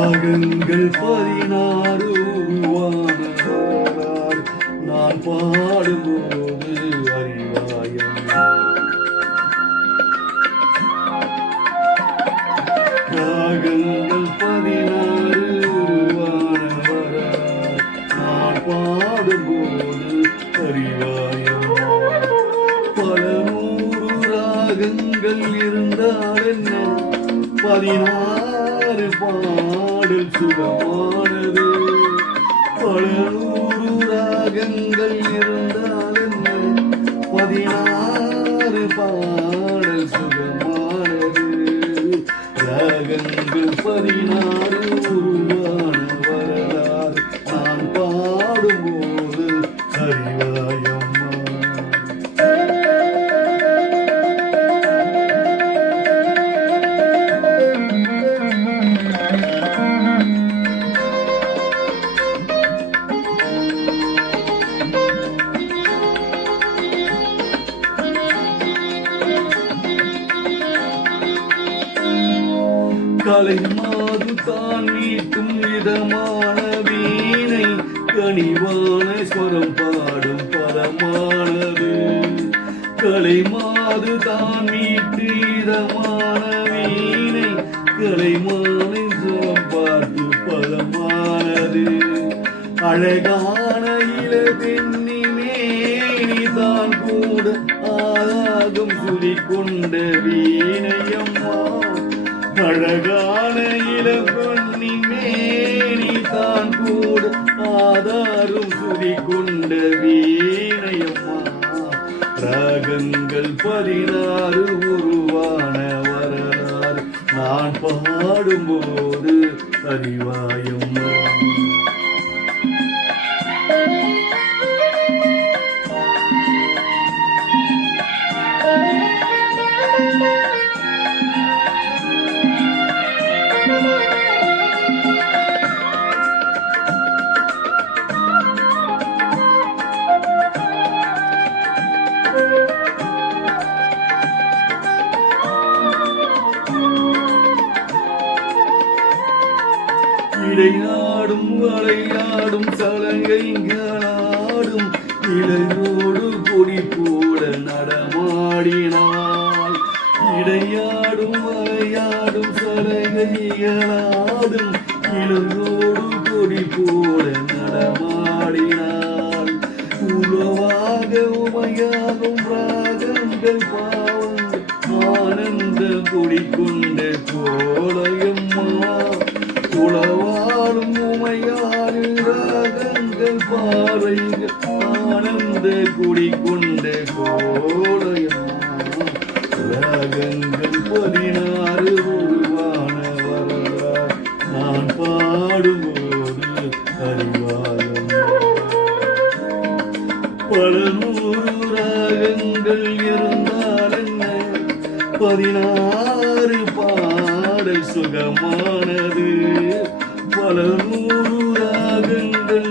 ராகங்கள் 16 உருவானார் நான் பாடும்போது அறிவாயம். ராகங்கள் 16 உருவானவரார் நான் பாடும்போது அறிவாயம். பல 100 ராகங்கள் இருந்தால் என்ன, 16 பாடல் சுகமானது. பல 100 ராகங்கள் இருந்தால் என்ன, 16 பாடல் சுகமானது. ராகங்கள் 16 உருவான வரலாறு நான் பாடும்போது அறிவாயம்மா. கலை மாது தான் மீட்டும் இதமான வீணை, கனிவான ஸ்வரம் பாடும் பரமானது. கலை மாது தான் மீட்டு இதமான வீணை, கலைமான ஸ்வரம் பாட்டு பரமானது. அழகான இளவெண்ணி மேனி தான் கூட ஆகும் சுதி கொண்ட வீணையம்மா. அழகான இளம்பொன்னி மேனி தான் கூட ஆதாரும் சுதி கொண்ட வீணையம்மா. ராகங்கள் 16 உருவான வரலாறு நான் பாடும்போது அறிவாயம்மா. இடையாடும் வளையாடும் சலங்கைகளாடும் இளையோடு பொடி போட நடமாடினாள். இடையாடும் வளையாடும் சலங்கைகளாடும் இளையோடு பொடி போட நடமாடினாள். உலவாக உமையாகும் ராகங்கள் பாவங்கள் ஆனந்த கொடி கொண்ட கோலையம்மா. உளவாடும் உமையாறு ராகங்கள் பாறைகள் ஆனந்த குடி கொண்ட கோலையம்மா. ராகங்கள் 16 உருவான வரலாறு நான் பாடும்போது அறிவாயம்மா. பல 100 ராகங்கள் இருந்தால் என்ன, 16 பாடல் சுகமானது. பல 100 ராகங்கள்